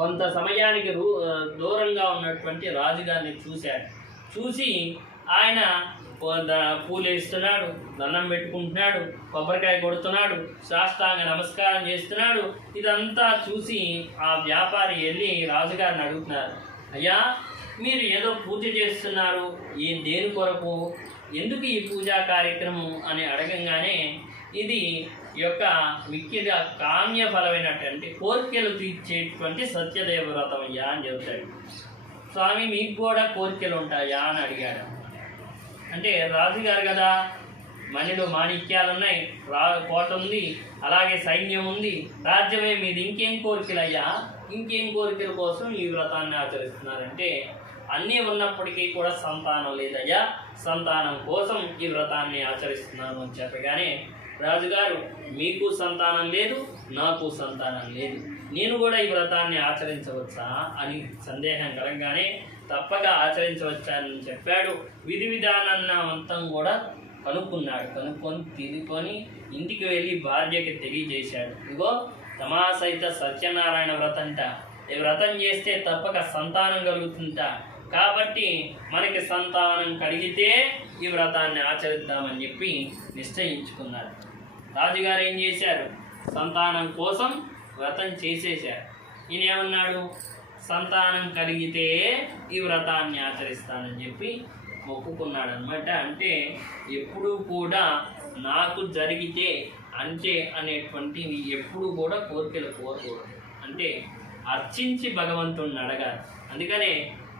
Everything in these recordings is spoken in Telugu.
కొంత సమయానికి దూరంగా ఉన్నటువంటి రాజుగారిని చూశాడు. చూసి ఆయన పూలు వేస్తున్నాడు, దండం పెట్టుకుంటున్నాడు, కొబ్బరికాయ కొడుతున్నాడు, సాష్టాంగ నమస్కారం చేస్తున్నాడు. ఇదంతా చూసి ఆ వ్యాపారి వెళ్ళి రాజుగారిని అడుగుతున్నారు, అయ్యా మీరు ఏదో పూజ చేస్తున్నారు, దేని కొరకు, ఎందుకు ఈ పూజా కార్యక్రమం అని అడగంగానే ఇది యొక్క మిక్కిగా కామ్యఫలమైనటువంటి కోరికలు తీర్చేటువంటి సత్యదేవ వ్రతం అయ్యా అని చెబుతాడు. స్వామి మీకు కూడా కోరికలు ఉంటాయా అని అడిగాడు. అంటే రాజుగారు కదా, మణిలో మాణిక్యాలు ఉన్నాయి, కోట ఉంది, అలాగే సైన్యం ఉంది, రాజ్యమే మీది, ఇంకేం కోరికలు అయ్యా, ఇంకేం కోరికల కోసం ఈ వ్రతాన్ని ఆచరిస్తున్నారంటే అన్నీ ఉన్నప్పటికీ కూడా సంతానం లేదయ్యా, సంతానం కోసం ఈ వ్రతాన్ని ఆచరిస్తున్నాను అని చెప్పగానే రాజుగారు మీకు సంతానం లేదు, నాకు సంతానం లేదు, నేను కూడా ఈ వ్రతాన్ని ఆచరించవచ్చా అని సందేహం కలగగానే తప్పక ఆచరించవచ్చని చెప్పాడు. విధి విధానాన్ని మొత్తం కూడా కనుక్కొని తీసుకొని ఇంటికి వెళ్ళి భార్యకి తెలియజేశాడు. ఇగో తమాసైత సత్యనారాయణ వ్రతంట, ఈ వ్రతం చేస్తే తప్పక సంతానం కలుగుతుంట, కాబట్టి మనకి సంతానం కలిగితే ఈ వ్రతాన్ని ఆచరిద్దామని చెప్పి నిశ్చయించుకున్నాడు. రాజుగారు ఏం చేశారు, సంతానం కోసం వ్రతం చేసేశారు. ఈయన ఏమన్నాడు, సంతానం కలిగితే ఈ వ్రతాన్ని ఆచరిస్తానని చెప్పి మొక్కుకున్నాడు అనమాట. అంటే ఎప్పుడూ కూడా నాకు జరిగితే అంతే అనేటువంటివి ఎప్పుడు కూడా కోరికలు కోరకూడదు. అంటే అర్చించి భగవంతుడిని అడగాలి. అందుకనే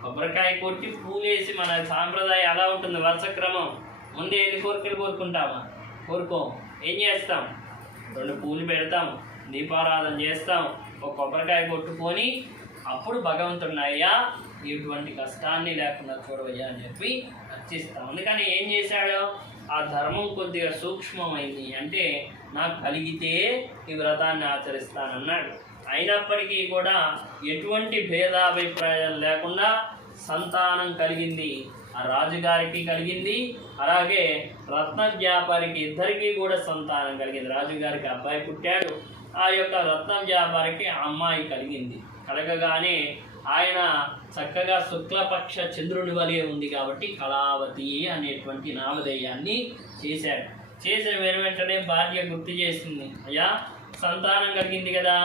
కొబ్బరికాయ కొట్టి పూలేసి మన సాంప్రదాయం అలా ఉంటుంది, వరుసక్రమం. ముందే ఎన్ని కోరికలు కోరుకుంటామా, కోరుకోం. ఏం చేస్తాం, 2 పూలు పెడతాం, దీపారాధన చేస్తాం, ఒక కొబ్బరికాయ కొట్టుకొని అప్పుడు భగవంతుడిని అయ్యా ఇటువంటి కష్టాన్ని లేకుండా చూడవయ్యా అని చెప్పి అర్చిస్తాం. అందుకని ఏం చేశాడు, ఆ ధర్మం కొద్దిగా సూక్ష్మమైంది. అంటే నాకు కలిగితే ఈ వ్రతాన్ని ఆచరిస్తానన్నాడు. అయినప్పటికీ కూడా ఎటువంటి భేదాభిప్రాయాలు లేకుండా సంతానం కలిగింది. ఆ రాజుగారికి కలిగింది, అలాగే రత్న వ్యాపారికి, ఇద్దరికీ కూడా సంతానం కలిగింది. రాజుగారికి అబ్బాయి పుట్టాడు, ఆ యొక్క రత్న వ్యాపారికి అమ్మాయి కలిగింది. కలగగానే ఆయన చక్కగా శుక్లపక్ష చంద్రుడి వలె ఉంది కాబట్టి కళావతి అనేటువంటి నామధేయాన్ని చేశాడు. చేసిన వెంటనే భార్య గుర్తు చేసింది, అయ్యా సంతానం కలిగింది కదా,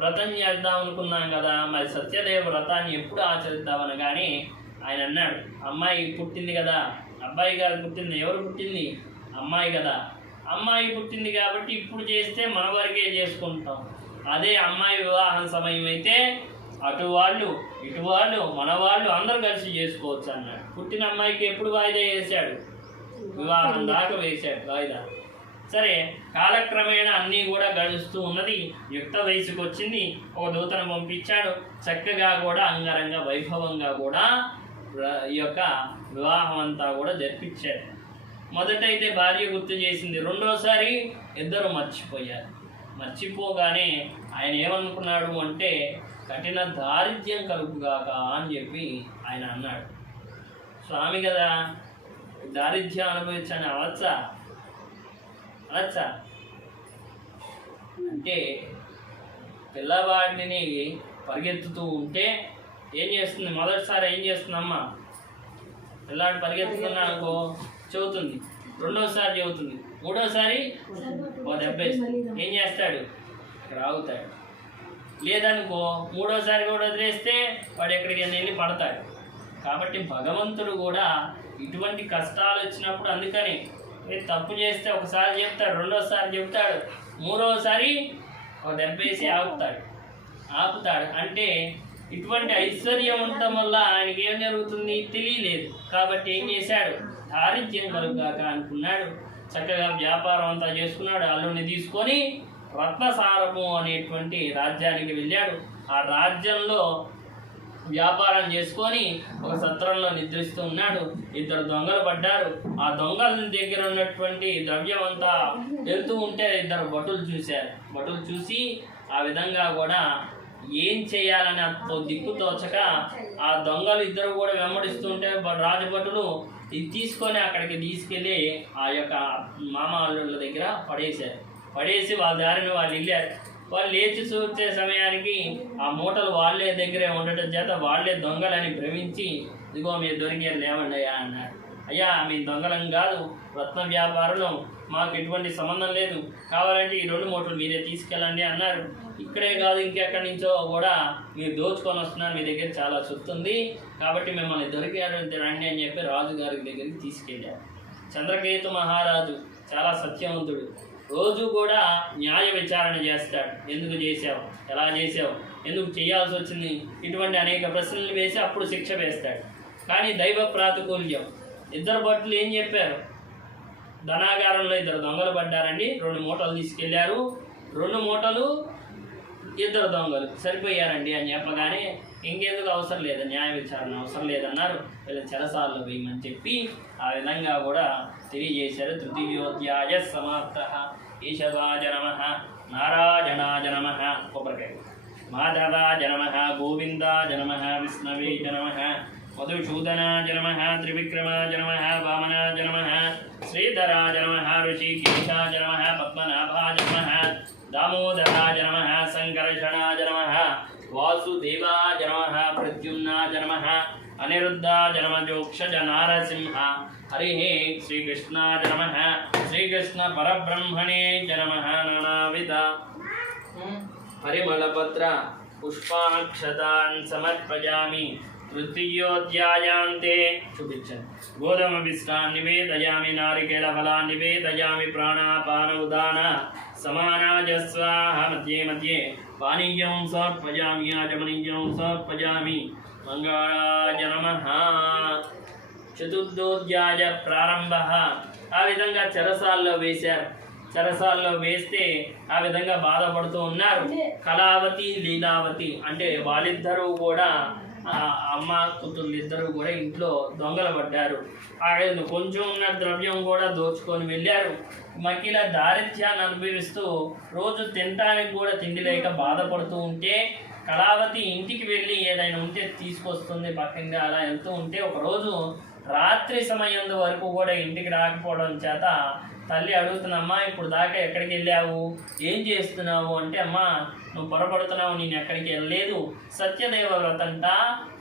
వ్రతం చేద్దాం అనుకున్నాం కదా, మరి సత్యదేవ వ్రతాన్ని ఎప్పుడు ఆచరిద్దామనగానే ఆయన అన్నాడు, అమ్మాయి పుట్టింది కదా, అబ్బాయి గారు పుట్టింది, ఎవరు పుట్టింది, అమ్మాయి కదా, అమ్మాయి పుట్టింది కాబట్టి ఇప్పుడు చేస్తే మన వరకే చేసుకుంటాం. అదే అమ్మాయి వివాహం సమయం అయితే అటు వాళ్ళు ఇటు వాళ్ళు మన వాళ్ళు అందరూ కలిసి చేసుకోవచ్చు అన్నాడు. పుట్టిన అమ్మాయికి ఎప్పుడు వాయిదా వేశాడు, వివాహం దాకా వేశాడు వాయిదా. సరే, కాలక్రమేణా అన్నీ కూడా గడుస్తూ ఉన్నది, యుక్త వయసుకు వచ్చింది, ఒక దూతను పంపించాడు. చక్కగా కూడా అంగరంగ వైభవంగా కూడా ఈ యొక్క వివాహం అంతా కూడా జరిపించాడు. మొదటైతే భార్య గుర్తు చేసింది, రెండోసారి ఇద్దరు మర్చిపోయారు. మర్చిపోగానే ఆయన ఏమనుకున్నాడు అంటే కఠిన దారిద్ర్యం కలుగుగాక అని చెప్పి ఆయన అన్నాడు. స్వామి కదా, దారిద్ర్యం అనుభవించని అనొచ్చా అంటే పిల్లవాడిని పరిగెత్తుతూ ఉంటే ఏం చేస్తుంది, మొదటిసారి ఏం చేస్తుందమ్మా, పిల్లాడు పరిగెత్తుతున్నా అనుకో చెబుతుంది, రెండోసారి చెబుతుంది, మూడోసారి ఓ దెబ్బేస్తుంది, ఏం చేస్తాడు, ఇక్కడ ఆగుతాడు. లేదనుకో మూడోసారి కూడా వదిలేస్తే వాడు ఎక్కడికి వెళ్ళి పడతాడు. కాబట్టి భగవంతుడు కూడా ఇటువంటి కష్టాలు వచ్చినప్పుడు, అందుకని తప్పు చేస్తే ఒకసారి చెప్తాడు, రెండోసారి చెప్తాడు, మూడోసారి ఒక దెబ్బేసి ఆపుతాడు. అంటే ఇటువంటి ఐశ్వర్యం ఉండటం వల్ల ఆయనకి ఏం జరుగుతుంది తెలియలేదు. కాబట్టి ఏం చేశాడు, దారిద్ర్యం కలుగాక అనుకున్నాడు. చక్కగా వ్యాపారం అంతా చేసుకున్నాడు. అల్లుడిని తీసుకొని రత్నసారము అనేటువంటి రాజ్యానికి వెళ్ళాడు. ఆ రాజ్యంలో వ్యాపారం చేసుకొని ఒక సత్రంలో నిద్రిస్తూ ఉన్నాడు. 2 దొంగలు పడ్డారు. ఆ దొంగల దగ్గర ఉన్నటువంటి ద్రవ్యం అంతా వెళ్తూ ఉంటే 2 భటులు చూశారు. భటులు చూసి ఆ విధంగా కూడా ఏం చేయాలని దిక్కు తోచక ఆ దొంగలు 2 కూడా వెంబడిస్తుంటే రాజభటులు ఇది తీసుకొని అక్కడికి తీసుకెళ్ళి ఆ యొక్క మామ అల్లుళ్ళ దగ్గర పడేసి వాళ్ళ దారిని వాళ్ళు వెళ్ళారు. వాళ్ళు లేచి చూసే సమయానికి ఆ మూటలు వాళ్ళే దగ్గరే ఉండటం చేత వాళ్ళే దొంగలని భ్రమించి, ఇదిగో మీరు దొరికారు లేవండి అయ్యా అన్నారు. అయ్యా మేము దొంగలం కాదు, రత్న వ్యాపారులం, మాకు ఎటువంటి సంబంధం లేదు, కావాలంటే ఈ 2 మూటలు మీరే తీసుకెళ్ళండి అన్నారు. ఇక్కడే కాదు ఇంకెక్కడి నుంచో కూడా మీరు దోచుకొని వస్తున్నారు, మీ దగ్గర చాలా సొత్తు ఉంది కాబట్టి మిమ్మల్ని దొరికారు రండి అని చెప్పి రాజుగారి దగ్గరికి తీసుకెళ్ళారు. చంద్రకేతు మహారాజు చాలా సత్యవంతుడు, రోజు కూడా న్యాయ విచారణ చేస్తాడు. ఎందుకు చేసావు, ఎలా చేసావు, ఎందుకు చేయాల్సి వచ్చింది, ఇటువంటి అనేక ప్రశ్నలు వేసి అప్పుడు శిక్ష వేస్తాడు. కానీ దైవ ప్రాతికూల్యం, 2 భటులు ఏం చెప్పారు, ధనాగారంలో 2 దొంగలు పడ్డారండి, 2 మూటలు తీసుకెళ్లారు, 2 మూటలు 2 దొంగలు సరిపోయారండి అని చెప్పగానే ఇంకెందుకు అవసరం లేదు, న్యాయ విచారణ అవసరం లేదన్నారు. వీళ్ళు చెరసాల్లో వేయమని చెప్పి ఆ విధంగా కూడా తెలియజేశారు. తృతీయోధ్యాయ సమాప్తః. ఈశవాయ నమః, నారాయణాయ నమః, కొబ్బరికాయ, మాధవాయ నమః, గోవిందాయ నమః, విష్ణవే నమః, మధుసూదనాయ నమః, త్రివిక్రమాయ నమః, వామనాయ నమః, శ్రీధరాయ నమః, ఋషికేశాయ నమః, పద్మనాభాయ నమః, దామోదరాయ నమః, సంకర్షణాయ నమః, వాసుదేవాయ నమః, ప్రద్యుమ్నాయ నమః, అనిరుద్ధాయ నమః, జోక్షజ నారసింహ. హరి శ్రీకృష్ణాయ నమః, శ్రీకృష్ణ పరబ్రహ్మణే నమః. నానావిధ పరిమళపత్ర పుష్పాక్షతాన్ సమర్పయామి. తృతీయోధ్యాయాంతే చూపించండి. గోధుమ విష్టాన్ని నివేదయామి, నారికేళ ఫలాన్ని నివేదయామి, ప్రాణాపాన ఉదాన సమానాయ స్వాహ. మధ్యే మధ్యే పానీయం సమర్పయామి, ఆచమనీయం సమర్పయామి. మంగళాయ నమః. చతుర్థోధ్యాయ ప్రారంభ. ఆ విధంగా చెరసాల్లో వేశారు. చెరసాల్లో వేస్తే ఆ విధంగా బాధపడుతూ ఉన్నారు. కళావతి, లీలావతి అంటే వాళ్ళిద్దరూ కూడా అమ్మ కూతుళ్ళు ఇద్దరు కూడా ఇంట్లో దొంగలు పడ్డారు. కొంచెం ఉన్న ద్రవ్యం కూడా దోచుకొని వెళ్ళారు. మహిళ దారిద్ర్యాన్ని అనుభవిస్తూ రోజు తినడానికి కూడా తిండి లేక బాధపడుతూ ఉంటే కళావతి ఇంటికి వెళ్ళి ఏదైనా ఉంటే తీసుకొస్తుంది. పక్కగా అలా వెళ్తూ ఉంటే ఒకరోజు రాత్రి సమయం వరకు కూడా ఇంటికి రాకపోవడం చేత తల్లి అడుగుతున్నమ్మా, ఇప్పుడు దాకా ఎక్కడికి వెళ్ళావు, ఏం చేస్తున్నావు అంటే, అమ్మా నువ్వు పొరపడుతున్నావు, నేను ఎక్కడికి వెళ్ళలేదు, సత్యదేవ వ్రతంట,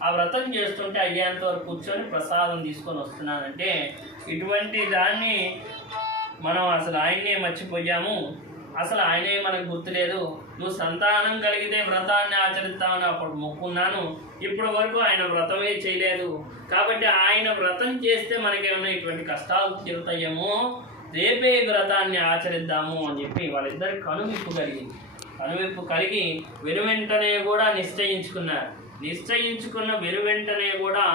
ఆ వ్రతం చేస్తుంటే అయ్యేంత వరకు కూర్చొని ప్రసాదం తీసుకొని వస్తున్నానంటే, ఇటువంటి దాన్ని మనం అసలు ఆయన్నే మర్చిపోయాము, అసలు ఆయనే మనకు గుర్తులేదు. నువ్వు సంతానం కలిగితే వ్రతాన్ని ఆచరిస్తామని అప్పుడు మొక్కున్నాను, ఇప్పటి వరకు ఆయన వ్రతమే చేయలేదు, కాబట్టి ఆయన వ్రతం చేస్తే మనకేమన్నా ఇటువంటి కష్టాలు తీరుతాయేమో, రేపే వ్రతాన్ని ఆచరిద్దాము అని చెప్పి వాళ్ళిద్దరి కనువిప్పు కలిగింది. కనువిప్పు కలిగి వెనువెంటనే కూడా నిశ్చయించుకున్నారు. నిశ్చయించుకున్న వెనువెంటనే కూడా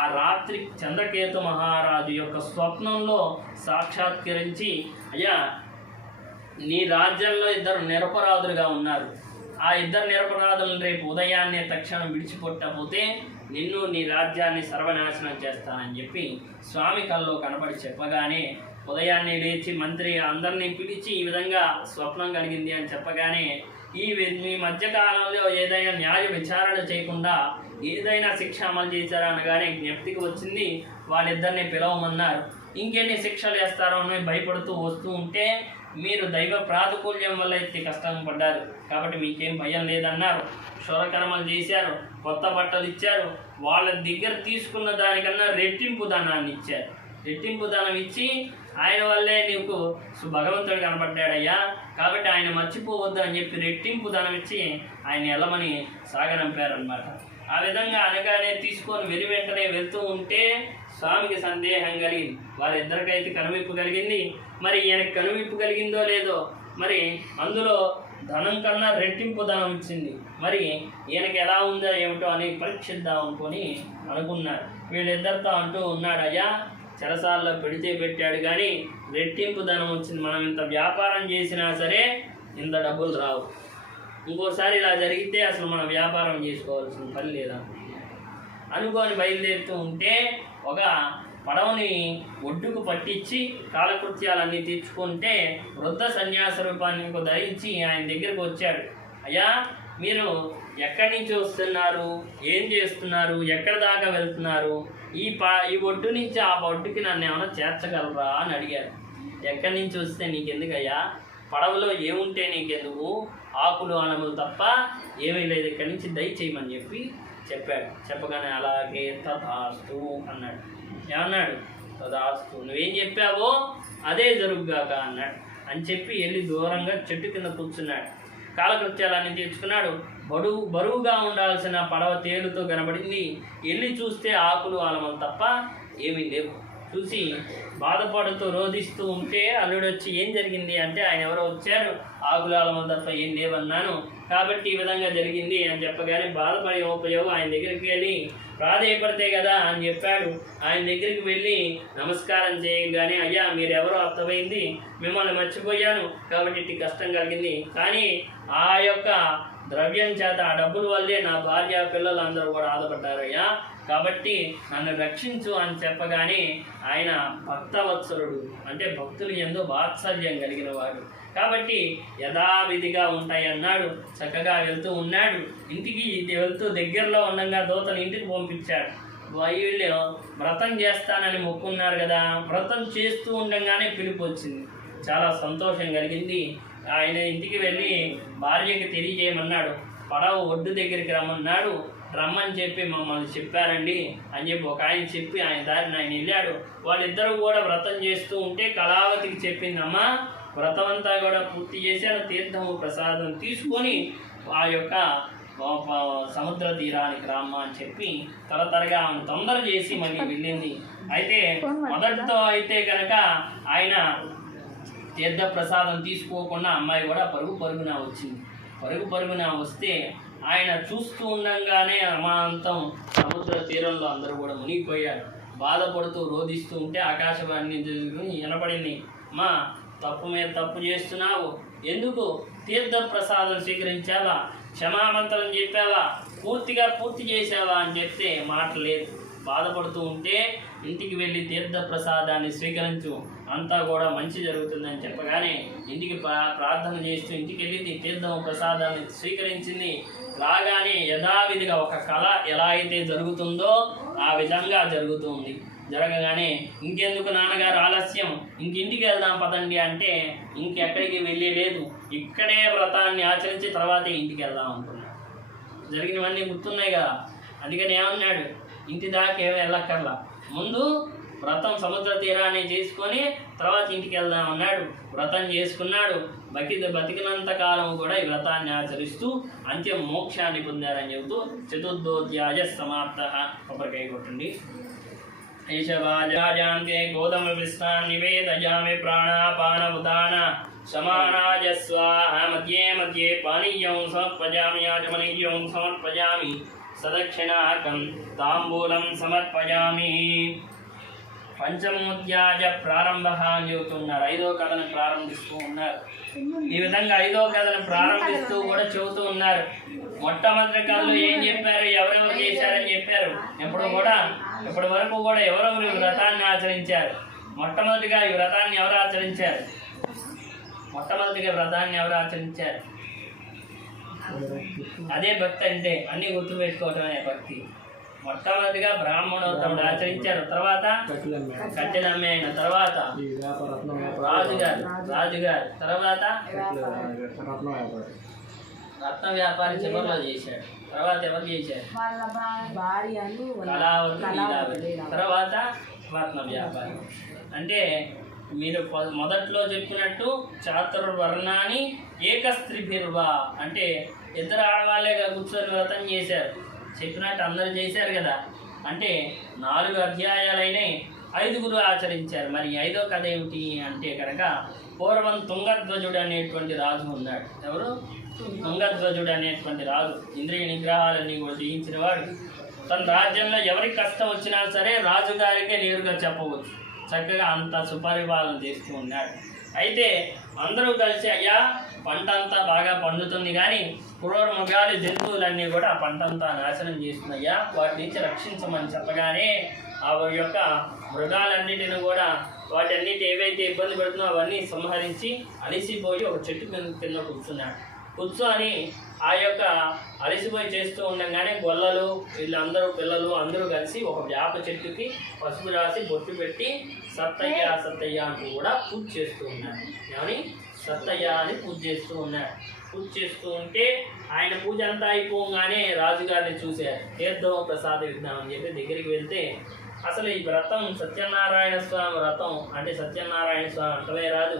ఆ రాత్రి చంద్రకేతు మహారాజు యొక్క స్వప్నంలో సాక్షాత్కరించి, అయ్యా నీ రాజ్యంలో 2 నిరపరాధులుగా ఉన్నారు, ఆ 2 నిరపరాధులను రేపు ఉదయాన్నే తక్షణం విడిచిపెట్టకపోతే నిన్ను నీ రాజ్యాన్ని సర్వనాశనం చేస్తానని చెప్పి స్వామి కల్లో కనబడి చెప్పగానే ఉదయాన్నే లేచి మంత్రి అందరినీ పిలిచి ఈ విధంగా స్వప్నం కలిగింది అని చెప్పగానే ఈ మధ్యకాలంలో ఏదైనా న్యాయ విచారణ చేయకుండా ఏదైనా శిక్ష అమలు చేశారా అనగానే జ్ఞప్తికి వచ్చింది. వాళ్ళిద్దరిని పిలవమన్నారు. ఇంకెన్ని శిక్షలు వేస్తారో అని భయపడుతూ వస్తూ ఉంటే, మీరు దైవ ప్రాతికూల్యం వల్ల ఎత్తి కష్టం పడ్డారు కాబట్టి మీకేం భయం లేదన్నారు. క్షురకర్మలు చేశారు, కొత్త బట్టలు ఇచ్చారు, వాళ్ళ దగ్గర తీసుకున్న దానికన్నా రెట్టింపు ధనాన్ని ఇచ్చారు. రెట్టింపు ధనం ఇచ్చి ఆయన వల్లే నీకు భగవంతుడు కనపడ్డాడయ్యా, కాబట్టి ఆయన మర్చిపోవద్దు అని చెప్పి రెట్టింపు ధనం ఇచ్చి ఆయన ఎల్లమని సాగనంపారనమాట. ఆ విధంగా అనగానే తీసుకొని వెంటనే వెళ్తూ ఉంటే స్వామికి సందేహం కలిగింది. వారిద్దరికైతే కనువిప్పు కలిగింది. మరి ఈయనకి కనువిప్పు కలిగిందో లేదో, మరి అందులో ధనం కన్నా రెట్టింపు ధనం ఇచ్చింది, మరి ఈయనకి ఎలా ఉందో ఏమిటో అని పరీక్షిద్దాం అనుకున్నారు. వీళ్ళిద్దరితో అంటూ ఉన్నాడు, అయ్యా చెరసాల్లో పెడితే పెట్టాడు కానీ రెట్టింపు ధనం వచ్చింది, మనం ఇంత వ్యాపారం చేసినా సరే ఇంత డబ్బులు రావు, ఇంకోసారి ఇలా జరిగితే అసలు మనం వ్యాపారం చేసుకోవాల్సిన పని లేదా అనుకొని బయలుదేరుతూ ఉంటే ఒక పడవని ఒడ్డుకు పట్టించి కాలకృత్యాలన్నీ తీర్చుకుంటే వృద్ధ సన్యాస రూపాన్ని ధరించి ఆయన దగ్గరకు వచ్చాడు. అయ్యా మీరు ఎక్కడి నుంచి వస్తున్నారు, ఏం చేస్తున్నారు, ఎక్కడ దాకా వెళ్తున్నారు, ఈ ఒడ్డు నుంచి ఆ ఒడ్డుకి నన్ను ఏమైనా చేర్చగలరా అని అడిగారు. ఎక్కడి నుంచి వస్తే నీకెందుకయ్యా, పడవలో ఏముంటే నీకెందుకు, ఆకులు అనములు తప్ప ఏమీ లేదు, ఇక్కడి నుంచి దయచేయమని చెప్పి చెప్పాడు. చెప్పగానే అలాగే తథాస్తు అన్నాడు. ఏమన్నాడు? తథాస్తు, నువ్వేం చెప్పావో అదే జరుగుగాక అన్నాడు అని చెప్పి వెళ్ళి దూరంగా చెట్టు కింద కూర్చున్నాడు. కాలకృత్యాలన్నీ తీర్చుకున్నాడు. బరువుగా ఉండాల్సిన పడవ తేలుతో కనబడింది. వెళ్ళి చూస్తే ఆకులు ఆలమలు తప్ప ఏమీ లేవు. చూసి బాధపడుతూ రోధిస్తూ ఉంటే అల్లుడు వచ్చి ఏం జరిగింది అంటే, ఆయన ఎవరో వచ్చారు, ఆకులు ఆలమలు తప్ప ఏం లేవన్నాను కాబట్టి ఈ విధంగా జరిగింది అని చెప్పగానే బాధపడే ఉపయోగం ఆయన దగ్గరికి వెళ్ళి ప్రాధేయపడితే కదా అని చెప్పాడు. ఆయన దగ్గరికి వెళ్ళి నమస్కారం చేయగానే, అయ్యా మీరెవరో అర్థమైంది, మిమ్మల్ని మర్చిపోయాను కాబట్టి ఇట్టి కష్టం కలిగింది, కానీ ఆ యొక్క ద్రవ్యం చేత ఆ డబ్బుల వల్లే నా భార్య పిల్లలు అందరూ కూడా ఆధారపడ్డారయ్యా, కాబట్టి నన్ను రక్షించు అని చెప్పగానే ఆయన భక్తవత్సలుడు, అంటే భక్తులు ఎంతో వాత్సల్యం కలిగిన వాడు కాబట్టి యథావిధిగా ఉంటాయన్నాడు. చక్కగా వెళ్తూ ఉన్నాడు. ఇంటికి వెళ్తూ దగ్గరలో ఉండగా దూతను ఇంటికి పంపించాడు. వీళ్ళు వ్రతం చేస్తానని మొక్కున్నారు కదా, వ్రతం చేస్తూ ఉండగానే పిలుపు వచ్చింది. చాలా సంతోషం కలిగింది. ఆయన ఇంటికి వెళ్ళి భార్యకి తెలియజేయమన్నాడు. పడవ ఒడ్డు దగ్గరికి రమ్మన్నాడు. రమ్మని చెప్పి మమ్మల్ని చెప్పారండి అని చెప్పి ఒక ఆయన చెప్పి ఆయన దారిని ఆయన వెళ్ళాడు. వాళ్ళిద్దరూ కూడా వ్రతం చేస్తూ ఉంటే కళావతికి చెప్పింది, అమ్మ వ్రతం అంతా కూడా పూర్తి చేశాను, తీర్థము ప్రసాదం తీసుకొని ఆ యొక్క సముద్ర తీరానికి రామ్మ అని చెప్పి త్వరగా ఆమె తొందర చేసి మళ్ళీ వెళ్ళింది. అయితే మొదటితో అయితే కనుక ఆయన తీర్థ ప్రసాదం తీసుకోకుండా అమ్మాయి కూడా పరుగున వచ్చింది. పరుగున వస్తే ఆయన చూస్తూ ఉండగానే అమాంతం సముద్ర తీరంలో అందరూ కూడా మునిగిపోయారు. బాధపడుతూ రోధిస్తూ ఉంటే ఆకాశవాణి వినపడింది, మా తప్పు మీద తప్పు చేస్తున్నావు, ఎందుకు తీర్థ ప్రసాదం స్వీకరించావా, క్షమామంత్రం చెప్పావా, పూర్తి చేసావా అని చెప్తే మాట లేదు. బాధపడుతూ ఉంటే ఇంటికి వెళ్ళి తీర్థ ప్రసాదాన్ని స్వీకరించు, అంతా కూడా మంచి జరుగుతుందని చెప్పగానే ఇంటికి ప్రార్థన చేస్తూ ఇంటికి వెళ్ళి తీర్థం ప్రసాదాన్ని స్వీకరించింది. రాగానే యథావిధిగా ఒక కళ ఎలా అయితే జరుగుతుందో ఆ విధంగా జరుగుతుంది. జరగగానే ఇంకెందుకు నాన్నగారు ఆలస్యం, ఇంటికి వెళ్దాం పదండి అంటే ఇంకెక్కడికి వెళ్ళే లేదు, ఇక్కడే వ్రతాన్ని ఆచరించి తర్వాతే ఇంటికి వెళ్దాం అనుకున్నాడు. జరిగినవన్నీ గుర్తున్నాయి కదా. అందుకని ఏమన్నాడు, ఇంటి దాకా ఏమీ వెళ్ళక్కర్లా, ముందు వ్రతం సముద్ర తీరాన్ని చేసుకొని తర్వాత ఇంటికి వెళ్దాం అన్నాడు. వ్రతం చేసుకున్నాడు. బతికినంత కాలం కూడా ఈ వ్రతాన్ని ఆచరిస్తూ అంత్యం మోక్షాన్ని పొందారని చెబుతూ చతుర్థోధ్యాయ సమాప్త. కొబ్బరికాయ కొట్టండి. ఈశవాజాంతే గోధుమ విశ్రాన్ నివేదయామి ప్రాణాపాన ఉదాన సమానాయ స్వాహ మధ్యే పానీయం సమర్పయామి యాజమనీయం సమర్పయామి సదక్షిణాకం తాంబూలం సమర్పయామి. పంచమోధ్యాయ ప్రారంభ అని చెబుతున్నారు. 5వ కథను ప్రారంభిస్తూ ఉన్నారు. ఈ విధంగా 5వ కథను ప్రారంభిస్తూ కూడా చెబుతూ ఉన్నారు. మొట్టమొదటి కథలో ఏం చెప్పారు, ఎవరెవరు చేశారని చెప్పారు. ఇప్పటి వరకు కూడా ఎవరెవరు వ్రతాన్ని ఆచరించారు. మొట్టమొదటిగా ఈ వ్రతాన్ని ఎవరు ఆచరించారు? అదే భక్తి అంటే అన్ని గుర్తుపెట్టుకోవటమే భక్తి. మొట్టమొదటిగా బ్రాహ్మణోత్తముడు ఆచరించారు. తర్వాత కట్టెలమ్మే అయిన తర్వాత రాజుగారు తర్వాత రత్న వ్యాపారి చివరిలో చేశాడు. తర్వాత ఎవరు చేశారు? కళావతి. తర్వాత రత్న వ్యాపారి. అంటే మీరు మొదట్లో చెప్పినట్టు చాతుర్వర్ణాన్ని ఏకస్త్రీభిర్వా అంటే ఇద్దరు ఆడవాళ్ళేగా కూర్చొని వ్రతం చేశారు. చెప్పినట్టు అందరూ చేశారు కదా. అంటే 4 అధ్యాయాలైనాయి, 5గురు ఆచరించారు. మరి 5వ కథ ఏమిటి అంటే కనుక పూర్వం తుంగధ్వజుడు అనేటువంటి రాజు ఉన్నాడు. ఎవరు? తుంగధ్వజుడు అనేటువంటి రాజు. ఇంద్రియ నిగ్రహాలన్నీ కూడా జయించిన వాడు. తన రాజ్యంలో ఎవరికి కష్టం వచ్చినా సరే రాజుగారికే నేరుగా చెప్పవచ్చు. చక్కగా అంత సుపరిపాలన చేస్తూ ఉన్నాడు. అయితే అందరూ కలిసి, అయ్యా పంట అంతా బాగా పండుతుంది, కానీ క్రూర మృగాలు జంతువులన్నీ కూడా ఆ పంటంతా నాశనం చేస్తున్నాయ్యా, వాటి నుంచి రక్షించమని చెప్పగానే ఆ యొక్క మృగాలన్నిటిని కూడా వాటన్నిటి ఏవైతే ఇబ్బంది పెడుతున్నాయో అవన్నీ సంహరించి అలిసిపోయి ఒక చెట్టు కింద కూర్చొని ఆ యొక్క అలిసిపోయి చేస్తూ ఉండగానే గొల్లలు వీళ్ళందరూ పిల్లలు అందరూ కలిసి ఒక వేప చెట్టుకి పసుపు రాసి బొట్టు పెట్టి సత్తయ్య అంటూ కూడా పూజ చేస్తూ ఉన్నారు. ఏమని? సత్తయ్య అని పూజ చేస్తూ ఉన్నారు. పూజ చేస్తూ ఉంటే ఆయన పూజ అంతా అయిపోగానే రాజుగారిని చూశారు. తీర్థం ప్రసాద విజ్ఞానం అని చెప్పి దగ్గరికి వెళ్తే అసలు ఈ వ్రతం సత్యనారాయణ స్వామి వ్రతం అంటే సత్యనారాయణ స్వామి అంటలే రాదు,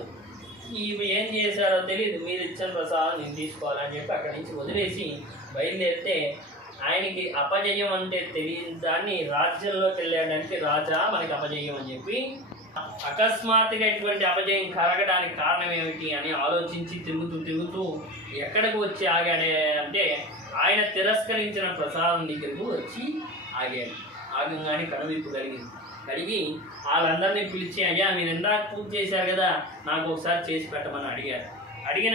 ఈమె ఏం చేశారో తెలియదు, మీరు ఇచ్చిన ప్రసాదం నేను తీసుకోవాలని చెప్పి అక్కడి నుంచి వదిలేసి బయలుదేరితే ఆయనకి అపజయం అంటే తెలియని దాన్ని రాజ్యంలోకి వెళ్ళడానికి రాజా మనకి అపజయం అని చెప్పి అకస్మాత్తుగా ఇటువంటి అపజయం కలగడానికి కారణం ఏమిటి అని ఆలోచించి తిరుగుతూ ఎక్కడికి వచ్చి ఆగాడే అంటే ఆయన తిరస్కరించిన ప్రసాదం దగ్గరకు వచ్చి ఆగాడు. ఆగంగానే కనువిప్పు కలిగి వాళ్ళందరినీ పిలిచి, అయ్యా మీరు ఇందాక పూజ చేశారు కదా, నాకు ఒకసారి చేసి పెట్టమని అడిగారు. అడిగిన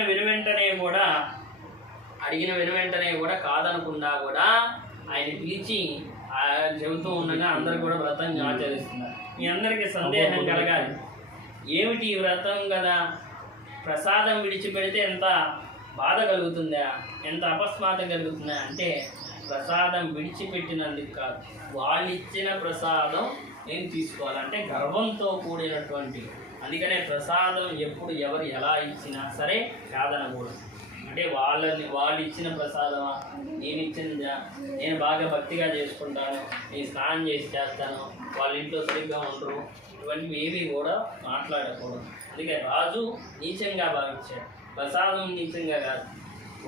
వెనువెంటనే కూడా కాదనకుండా కూడా ఆయన పిలిచి చెబుతూ ఉండగా అందరూ కూడా వ్రతం ఆచరిస్తున్నారు. మీ అందరికీ సందేహం కలగాలి, ఏమిటి ఈ వ్రతం కదా, ప్రసాదం విడిచిపెడితే ఎంత బాధ కలుగుతుందా, ఎంత అపస్మాతం కలుగుతుందా అంటే ప్రసాదం విడిచిపెట్టినందుకు కాదు, వాళ్ళు ఇచ్చిన ప్రసాదం నేను తీసుకోవాలంటే గర్వంతో కూడినటువంటి. అందుకనే ప్రసాదం ఎప్పుడు ఎవరు ఎలా ఇచ్చినా సరే కాదనకూడదు. అంటే వాళ్ళు ఇచ్చిన ప్రసాదమా, నేను ఇచ్చిందా, నేను బాగా భక్తిగా చేసుకుంటాను, నేను స్నానం చేస్తాను, వాళ్ళ ఇంట్లో సరిగ్గా ఉండరు, ఇవన్నీ ఏవి కూడా మాట్లాడకూడదు. అందుకే రాజు నీచంగా భావించాడు, ప్రసాదం నీచంగా కాదు,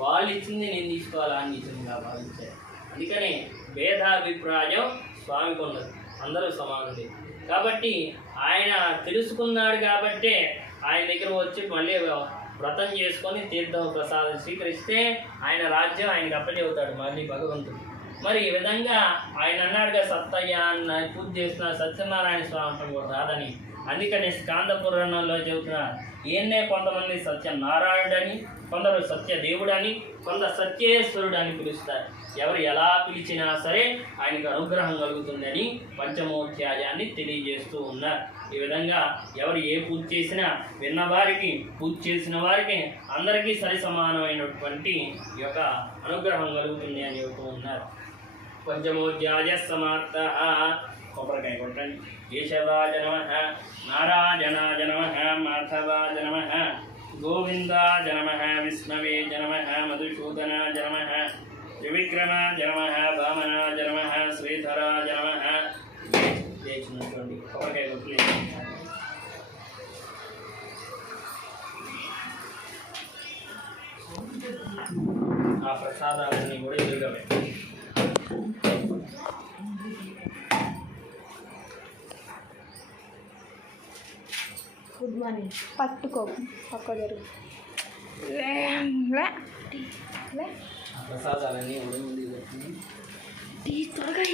వాళ్ళు ఇచ్చింది నేను తీసుకోవాలా అని నీచంగా భావించాడు. అందుకనే భేదాభిప్రాయం స్వామికి ఉన్నది, అందరూ సమానులే. కాబట్టి ఆయన తెలుసుకున్నాడు కాబట్టే ఆయన దగ్గర వచ్చి మళ్ళీ వ్రతం చేసుకొని తీర్థం ప్రసాదం స్వీకరిస్తే ఆయన రాజ్యం ఆయనకి అప్పచెబుతాడు మళ్ళీ భగవంతుడు. మరి ఈ విధంగా ఆయన అన్నాడుగా సత్తయ్య అన్న పూజ చేస్తున్న సత్యనారాయణ స్వామి అంటాం కూడా రాదని. అందుకని స్కాంద పురాణంలో చెబుతున్నారు, ఈయన్నే కొంతమంది సత్యనారాయణుడని, కొందరు సత్యదేవుడని, కొందరు సత్యేశ్వరుడు అని పిలుస్తారు. ఎవరు ఎలా పిలిచినా సరే ఆయనకు అనుగ్రహం కలుగుతుందని పంచమోధ్యాయాన్ని తెలియజేస్తూ ఉన్నారు. ఈ విధంగా ఎవరు ఏ పూజ చేసినా విన్నవారికి, పూజ చేసిన వారికి అందరికీ సరి సమానమైనటువంటి ఈ యొక్క అనుగ్రహం కలుగుతుంది అని చెబుతూ ఉన్నారు. పంచమోధ్యాయ సమాప్త. కొబ్బరికాయ కొట్టండి. కేశవాయ నమః, నారాయణాయ నమః, మాధవాయ నమః, గోవిందాయ నమః, విష్ణవే నమః, మధుసూదనాయ నమః, త్రివిక్రమాయ నమః, వామనాయ నమః, శ్రీధరాయ నమః. లేచినటువంటి కొబ్బరికాయ కొట్టలేదు. ఆ ప్రసాదాలన్నీ కూడా ఎదురుగా పెట్టండి. Good morning. పట్టుకో పక్క జరుగు. ప్రసాదాలన్నీ ఉడి పెట్టండి. త్వరగా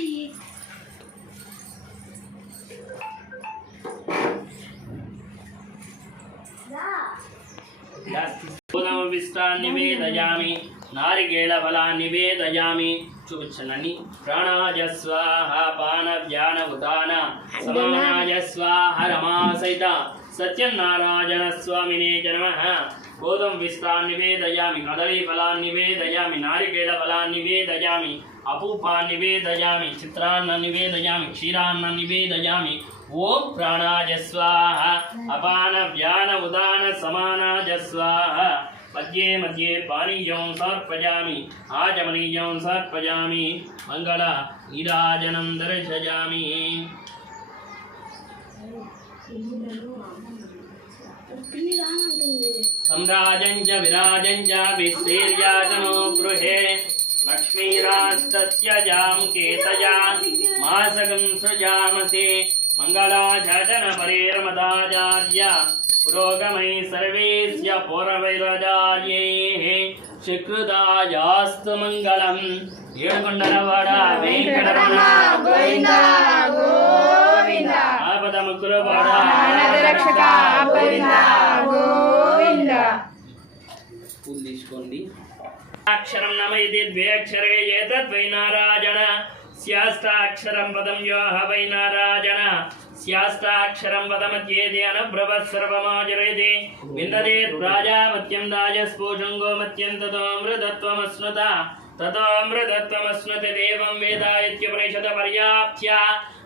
నివేదయామి, నారికేళ ఫలాన్ని నివేదయామి. చూపించండి. ప్రాణాయ స్వాహ, పాన వ్యాన ఉదాన సమానాయ స్వాహ, రమాసైత సత్యనారాయణ స్వామినే నమః. గోధుమ విస్తాన్ని నివేదయామి, కదళీ ఫలాన్ని నివేదయామి, నారికేళ ఫలాన్ని నివేదయామి, అపూపాన్ని నివేదయామి, చిత్రాన్న నివేదయామి, క్షీరాన్న నివేదయామి. ఓం ప్రాణాయ స్వాహ, అపాన వ్యాన ఉదాన సమానాయ స్వాహ. మధ్యే మధ్యే పానీయం సమర్పయామి, ఆచమనీయం సమర్పయామి, మంగళ నీరాజనం దర్శయామి. सम्राजं च विराजं च विश्रीर्याजनो गृहे लक्ष्मीरास्तस्यजां केतया मासकं सृजामसे मङ्गलाझटन परेरमदाचार्य पुरोगमै सर्वेस्य पौरवैराचार्यैः शिकृतायास्तु मङ्गलम्. ఏడుకొండలవాడ వెంకటరమణ గోవింద గోవింద. ఆపదముక్కులవాడ రక్షక గోవింద గోవింద. పూలు తీసుకోండి. అక్షరం నమైతే ద్వే అక్షరే ఏతద్వై నారాయణ స్యాష్టాక్షరం పదం యోహ వై నారాయణ స్యాష్టాక్షరం పదమధ్యేదే అనబ్రవత్ సర్వమాచరేదే విందదే ప్రాజాపత్యం రాజస్పోషం గోమత్యం తతో అమృతత్వమస్నుత ततोऽमृतत्वमश्नुते देवं वेदायत्युपनिषदपर्याप्त्य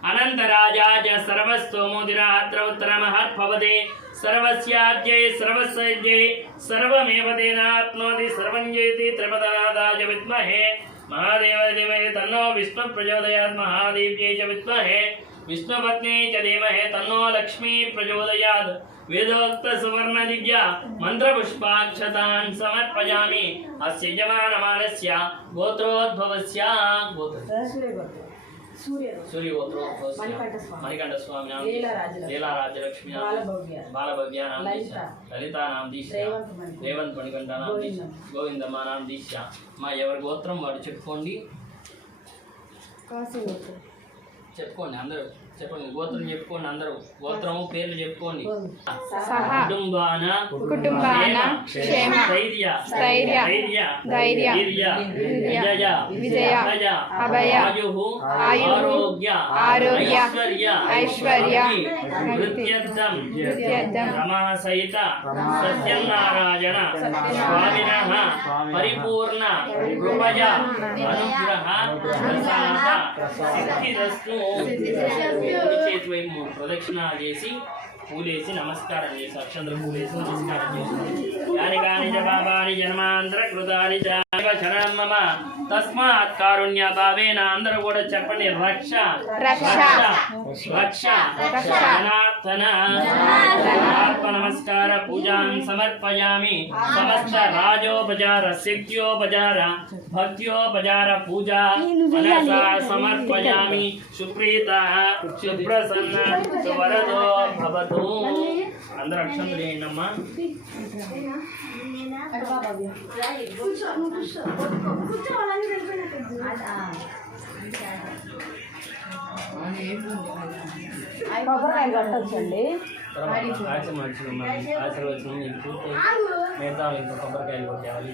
अनन्तराजा च सर्वस्तोमोदिरात्र उत्तरमहर्भवति सर्वस्याद्यै सर्वस्यै सर्वमेव तेनाप्नोति सर्वं जयति त्रिपदादाय विद्महे महादेवाय धीमहि तन्नो विष्णुः प्रचोदयात् महादेव्यै च विद्महे विष्णुपत्न्यै च धीमहि तन्नो लक्ष्मी प्रचोदयात् वेदोक्त सुवर्ण दिव्या मंत्रपुष्पाक्षतान् समर्पयामि अस्य यजमानमानस्य गोत्रोद्भवस्य सूर्यगोत्रोद्भवस्य मणिकण्ठस्वामी लीलाराजलक्ष्मी बालभव्यानां दीक्षा ललितानां दीक्षा రేవంత్ మణికంఠనాం దీక్ష గోవిందమ్మానాం దీక్ష మా ఎవరి గోత్రం వాడు చెప్పుకోండి చెప్పుకోండి అందరూ చెప్పండి గోత్రం చెప్పుకోండి అందరూ గోత్రము పేర్లు చెప్పుకోండి కుటుంబాన క్షేమ స్థైర్య ధైర్య విజయ అభయ ఆరోగ్య ఐశ్వర్య వృత్త్యర్థం రమాసహిత సత్యనారాయణ స్వామినః పరిపూర్ణ కృపయ అనుగ్రహ ప్రసాద సిద్ధిరస్తు చేతి వైపు ప్రదక్షిణ చేసి పూలేసి నమస్కారం చేసి అక్షంతరం పూలేసి నమస్కారం చేసి యాని కాని చ పాపాని జన్మాంతర కృతాని చ శరణం మమ తస్మాత్ కారుణ్య భావేన అందరూ కూడా చెప్పండి రక్ష రక్ష రక్ష జనార్దన ఆత్మ నమస్కార పూజాం సమర్పయామి సమస్త రాజోపచార శక్త్యోపచార భక్త్యోపచార పూజా మనసా సమర్పయామి సుప్రీత సుప్రసన్న సువరదో భవతు అందరూ అక్షంతలు వేయండమ్మా కొబ్బరికాయ కట్టొచ్చండి ఆశీర్వచనం మిగతా ఇంకా కొబ్బరికాయలు కొట్టేవాలి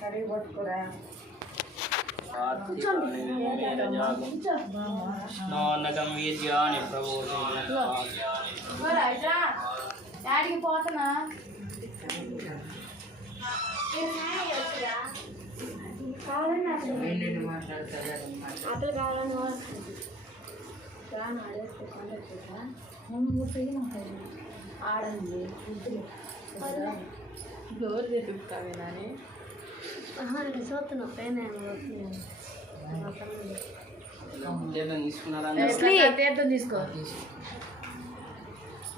సరే పట్టుకోరా కృష్ణోన్నకం వీర్యాని డాడీకి పోతున్నా అతలు కావాలని ఆడండి డోర్ తెప్పిస్తావే నాని చూస్తున్నావు పైన తీర్థం తీసుకో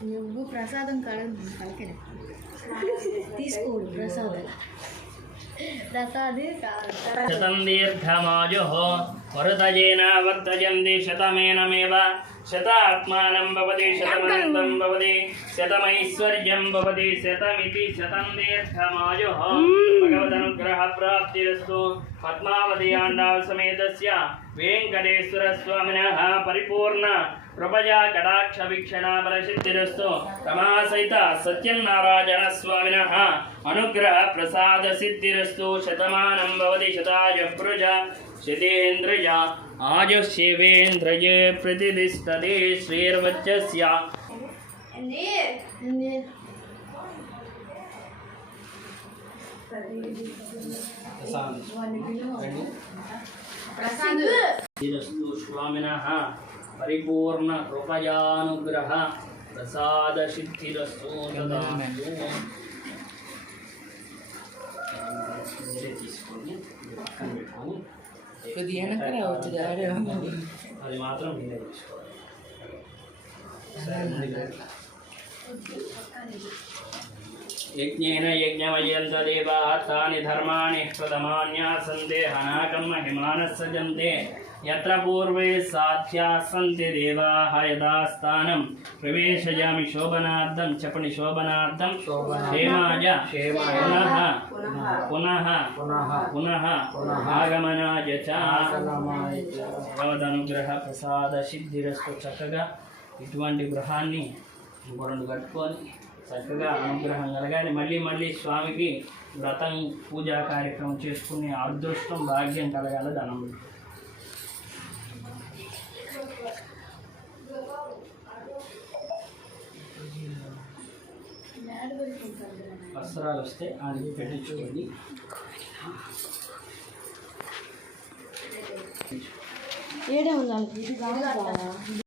నువ్వు ప్రసాదం కాదు పలికిన తీసుకోడు ప్రసాదం శతం దీర్ఘమాయు వరుతజేన వర్తయంతి శతమేనమేవ శతాత్మానం భవతి శతమనంతం భవతి శతమైశ్వర్యం భవతి శతమితి శతం దీర్ఘమాయు భగవదనుగ్రహ ప్రాప్తిరస్తు పద్మావతి ఆండాళ సమేతస్య వెంకటేశ్వర స్వామినః పరిపూర్ణ కృపయా కటాక్ష వీక్షణ బలసిద్ధిరస్తు రమాసహిత సత్యనారాయణ స్వామినః అనుగ్రహ ప్రసాద సిద్ధిరస్తు శతమానం భవతి శతాయ పురుష శతేంద్రియ ఆయుష్యేవేంద్రియే ప్రతిష్టతే శ్రీర్వచ్చస్య ప్రసాదస్తు స్వామినః పరిపూర్ణ కృపయానుగ్రహ ప్రసాద సిద్ధిరస్తు తీసుకొని పక్కన పెట్టుకొని అది మాత్రం మీరే తీసుకోవాలి యజ్ఞేన యజ్ఞమయంత దేవాः తాని ధర్మాణి ప్రథమాన్యాసంతే హనాకం మహిమానః సజంతే యత్ర పూర్వే సాధ్యాः సంతి దేవాः యదా స్థానం ప్రవేశయామి శోభనార్థం చెప్పండి శోభనార్థం క్షేమాయ పునః పునః ఆగమనాయ చ భగవదనుగ్రహ ప్రసాద సిద్ధిరస్తు చక్కగా ఇటువంటి గృహాన్ని రెండు కట్టుకొని చక్కగా అనుగ్రహం కలగాలి. మళ్ళీ మళ్ళీ స్వామికి వ్రతం పూజా కార్యక్రమం చేసుకునే అదృష్టం భాగ్యం కలగాలి. ధనం వస్త్రాలు వస్తే అది పెట్టించుకోండి. ఏడే ఉండాలి.